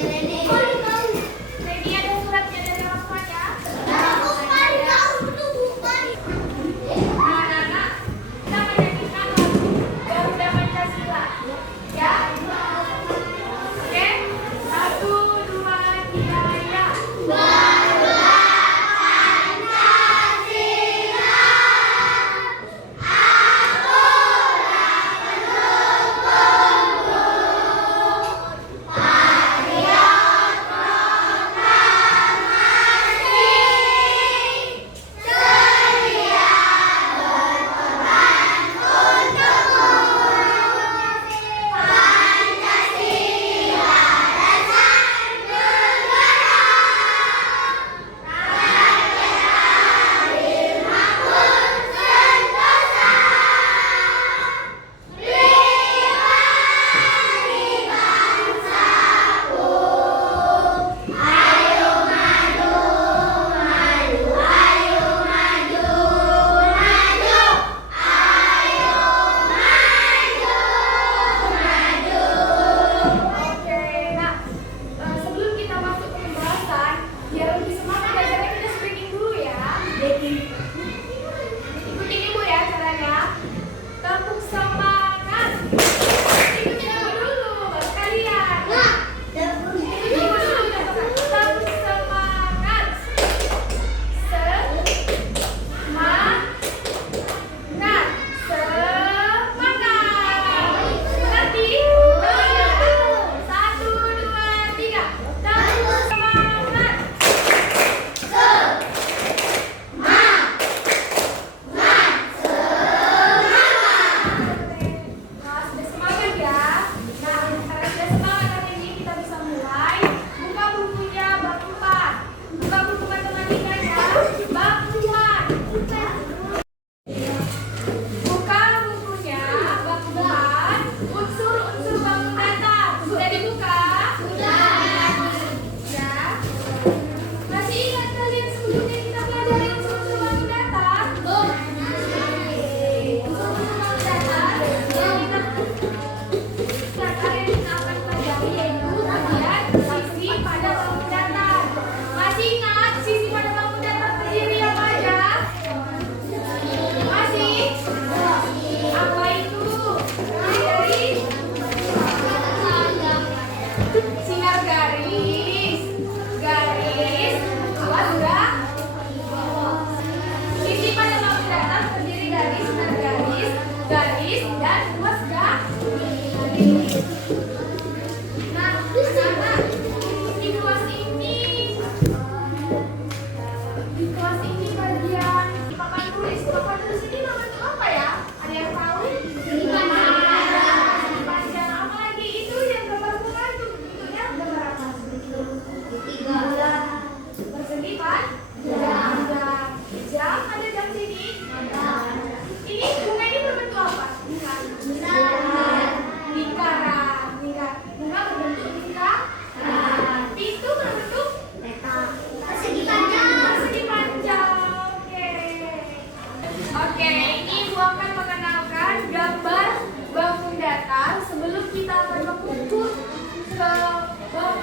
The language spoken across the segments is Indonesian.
Ini ada suratnya dari orang tuanya. Anak-anak, kita menyanyikan lagu Garuda Pancasila. Ya? Oke? 1, 2, 3, ya.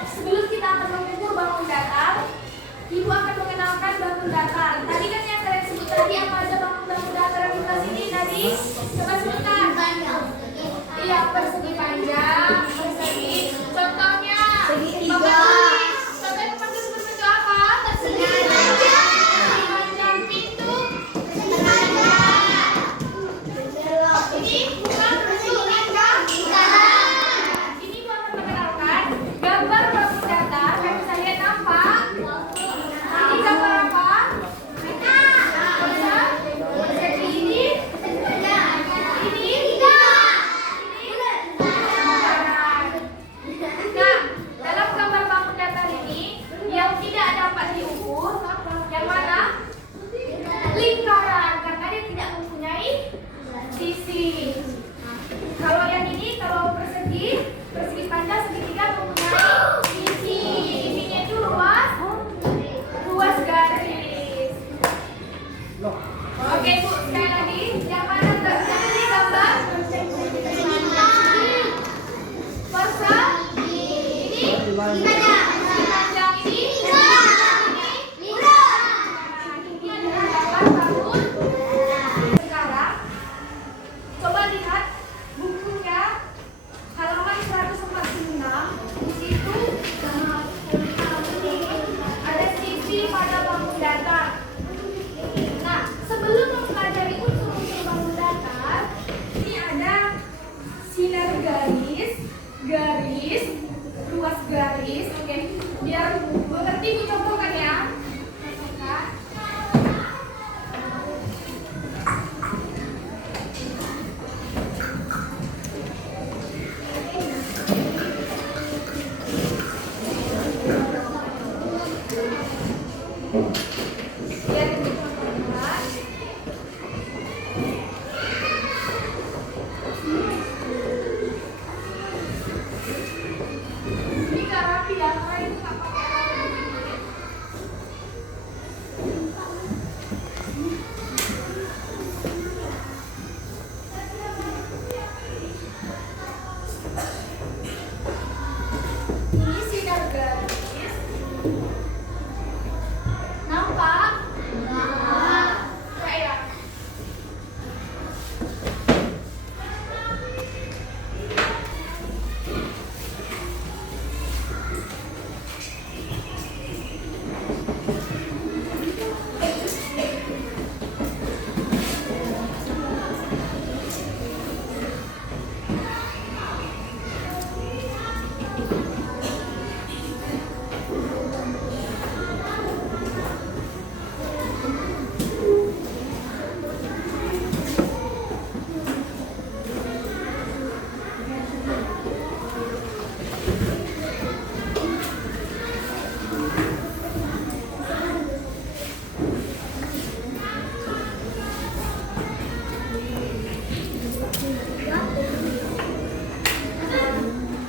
Sebelum kita akan mengukur bangun datar, Ibu akan mengenalkan bangun datar. Tadi kan yang kalian sebut tadi apa aja bangun datar yang kita sini tadi? Coba sebutkan. Iya, persegi panjang, persegi. Contohnya, contohnya panjang seperti apa? Persegi panjang pintu. Ini bukan bentuk lingkar. Ini Bu akan mengenalkan gambar bangun datar. Kalian bisa lihat apa? Ini gambar apa? Persegi ini. Ini. Nampak? Kayak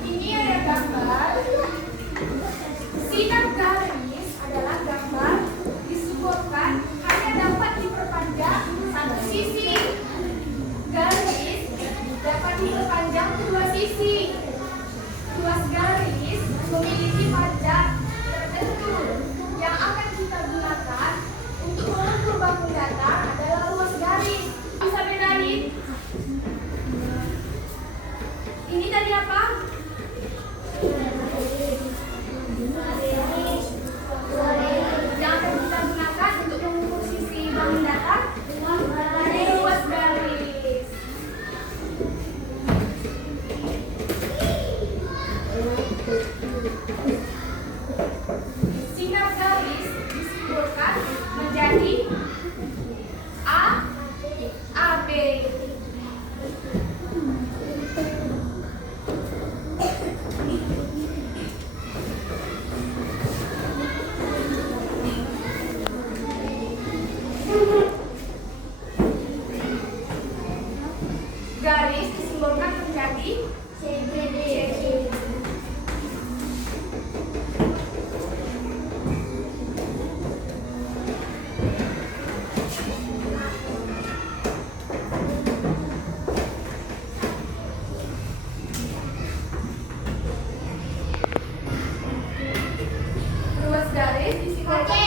ini ada gambar. Sinar garis adalah gambar disuburkan hanya dapat diperpanjang satu sisi. Garis dapat diperpanjang kedua sisi. Luas garis memiliki pajak tertentu yang akan kita gunakan untuk mengukur bangun datar adalah luas garis. Bisa bedain? Ini tadi apa? Yang akan kita gunakan untuk mengukur sisi bangun datar luas garis. Sinar garis disimbolkan menjadi A, AB. Garis disimbolkan menjadi CBD. Luas garis disimbolkan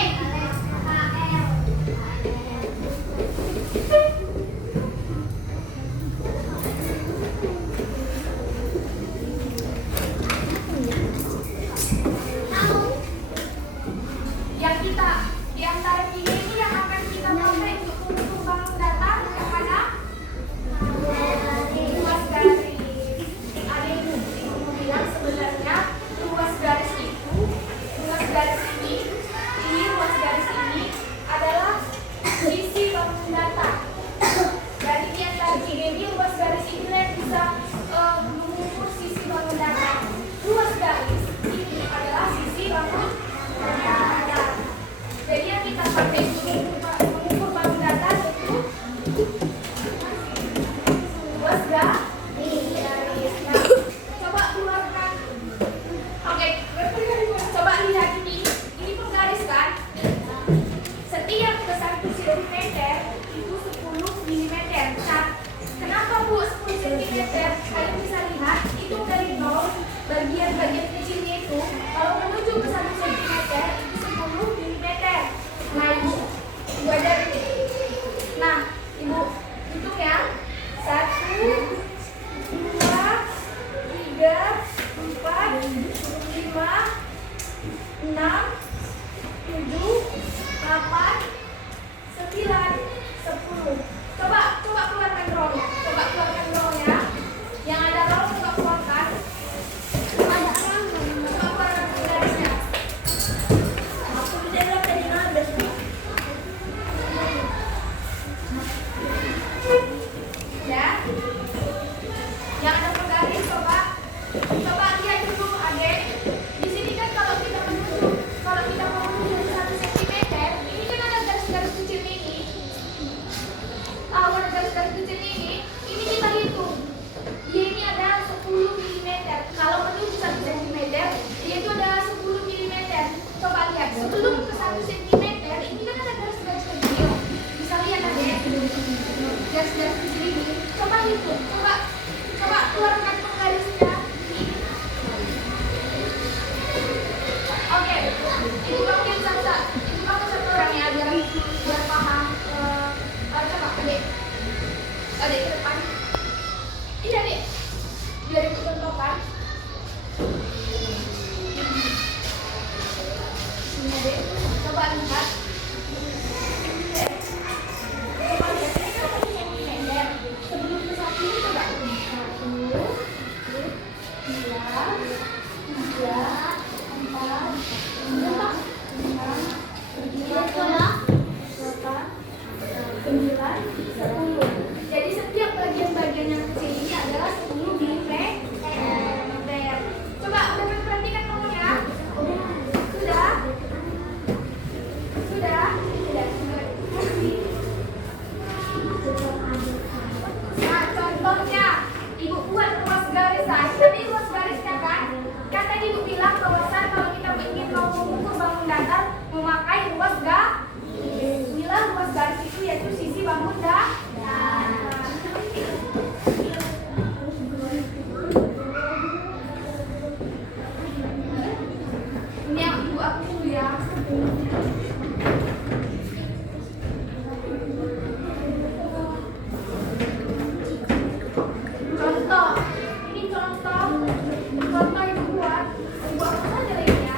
yang kita di antara tiga ini yang akan kita pakai untuk mengukur bangun datar yang mana? Luas garis. Ada yang bilang sebenarnya luas garis itu, luas garis ini luas garis ini adalah sisi bangun datar. Jadi di antara tiga ini luas garis ini yang bisa mengukur sisi bangun datar. Luas garis ini adalah sisi bangun datar. Jadi yang kita pakai untuk mengukur bangun datar itu luas garis. Nah, coba keluarkan. Oke, coba lihat ini. Ini penggaris kan? Setiap ke 1 cm itu 10 mm. Nah, kenapa Bu 10 cm? Kalian bisa lihat itu dari nol bagian-bagian kecilnya itu kalau menuju ke 1 cm itu 10 mm. Nah, Ibu ajar ini. Nah, Ibu hitung ya. 1, 2, 3, 4, 5, 6, 7, 8, 9, 10. Coba keluarkan roll. Coba keluarkan rollnya. Yang ada roll coba keluarkan. Coba keluarkan garisnya. Aku bisa lihat tadi nabes. Ya. Yang ada penggaris coba lihat dulu Adek. Di sini kan kalau kita mau menuju 1 cm, ini kan ada garis-garis kecil ini. Tahu ada garis-garis kecil ini kita hitung. Dia ini ada 10 mm. Kalau menuju 1 cm, dia itu ada 10 mm. Coba lihat, sebelum ke 1 cm, ini kan ada garis-garis kecil. Bisa lihat Adek. Garis-garis kecil ini. Coba hitung. Coba keluarkan penggarisnya. Oke. Adik ke depan. Iya dek. Biar ibu contohkan. Ini dek. Coba lihat. Coba lihat ini kan masih yang pendek. Sebelum ke satu ini coba. 10. Jadi setiap bagian-bagian yang kecil ini adalah 10 mm. Coba udah perhatikan nomornya? Sudah? Sudah? Nah, contohnya ibu buat ruas garis. Tadi ruas garisnya kan? Kan tadi ibu bilang bahwasan kalau kita ingin mau mengukur bangun datar memakai ruas garis. Bila ruas garis itu yaitu sisi bangun datar. Ini yang ibu aku dulu ya. Contoh, ini contoh ibu buat. Ibu aku saja lagi ya.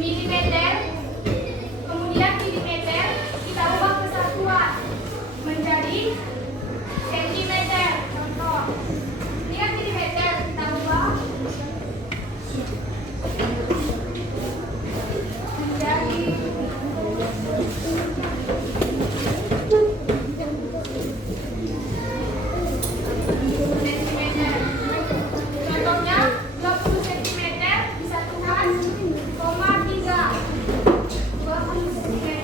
milimeter, kemudian milimeter kita ubah kesatuan menjadi sentimeter. Contoh, ini kan milimeter, kita ubah menjadi sentimeter. Contohnya 20 cm disatukan koma 3. 20 cm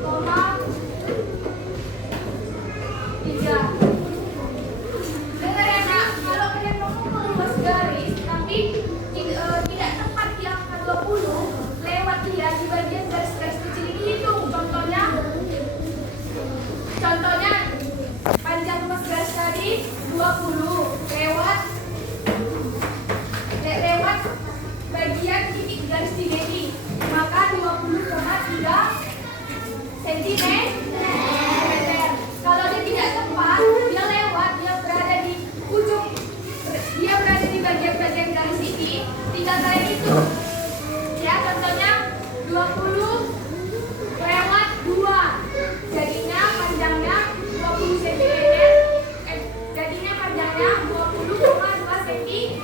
koma 3. Dengar ya Nak, kalau kalian mengukur luas garis tapi tidak tepat di angka 20, lewat dia di bagian garis-garis kecil ini hitung. Contohnya panjang luas garis tadi 20, lewat bagian titik garis 3 ini, maka 20,3 cm. Kalau dia tidak tepat, dia lewat, dia berada di ujung, dia berada di bagian-bagian garis ini, tinggal kalian hitung. Ya, contohnya 20 lewat 2, jadinya panjangnya 20 cm. Jadinya panjangnya 20,2 cm.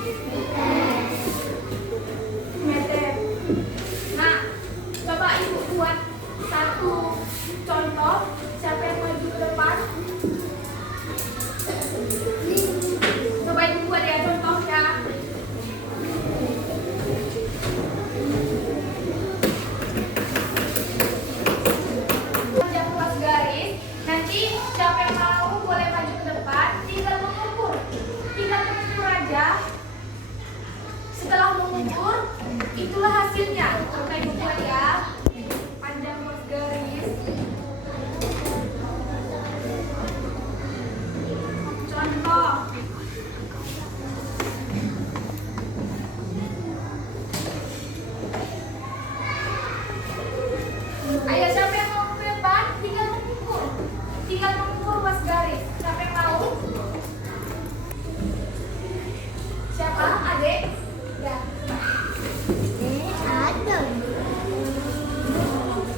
Nah, coba ibu buat satu contoh. Siapa yang maju ke depan? Coba ibu buat ya contohnya. Panjang luas garis. Nanti siapa yang mau boleh maju ke depan. Tinggal mengukur aja. Setelah mengukur, itulah hasilnya. Coba ibu buat ya. Panjang luas garis. Contoh. Ayo siapa yang mau ke depan? Tinggal mengukur luas garis. Siapa yang mau? Siapa? Adek? Ya.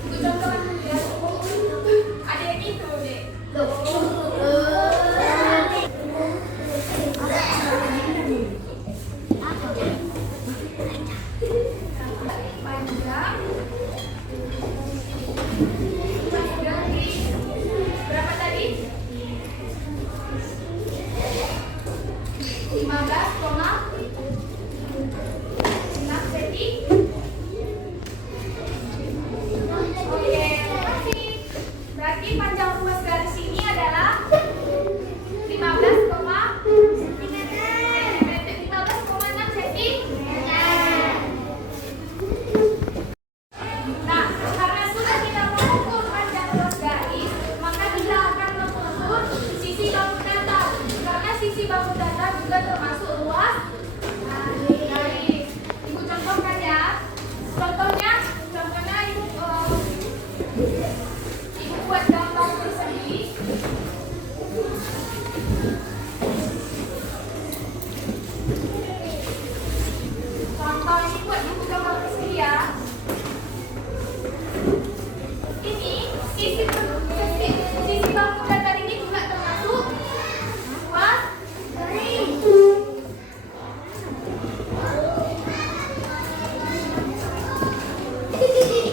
Ibu contohkan dulu ya. Adek itu, Dek. Panjang luas garis. Berapa tadi? 15,6 cm. Oke, makasih. Berarti panjang luas garis ini adalah 15,6 cm. Nah, karena sudah kita mengukur panjang luas garis, maka kita akan mengukur sisi bangun datar. Karena sisi bangun datar juga termasuk luas garis. Ibu contohkan ya. Contohnya ibu buat gambar persegi. Contoh ini buat ibu gambar persegi ya. Ini sisi bangun datar ini juga termasuk luas garis. Persegi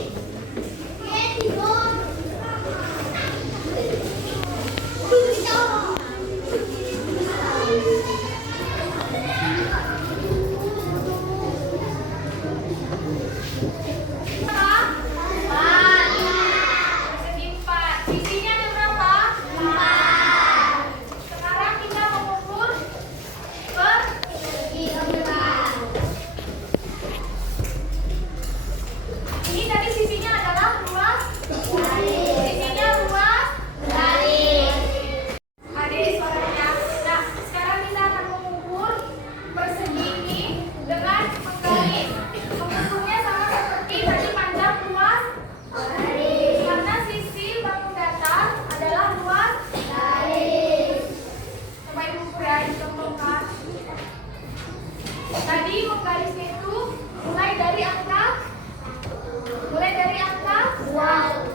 4. Sisinya ada berapa? 4. Sekarang kita mengukur persegi 4. Ini tadi sisinya adalah luas garis. Sisinya luas garis. Adik suaranya. Nah, sekarang kita akan mengukur persegi ini dengan menggaris. Mengukurnya sama seperti tadi panjang luas garis. Karena sisi bangun datar adalah luas garis. Coba ibu ukur ya, dicontohkan. Tadi menggarisnya itu mulai dari angka Mulai dari angka 1.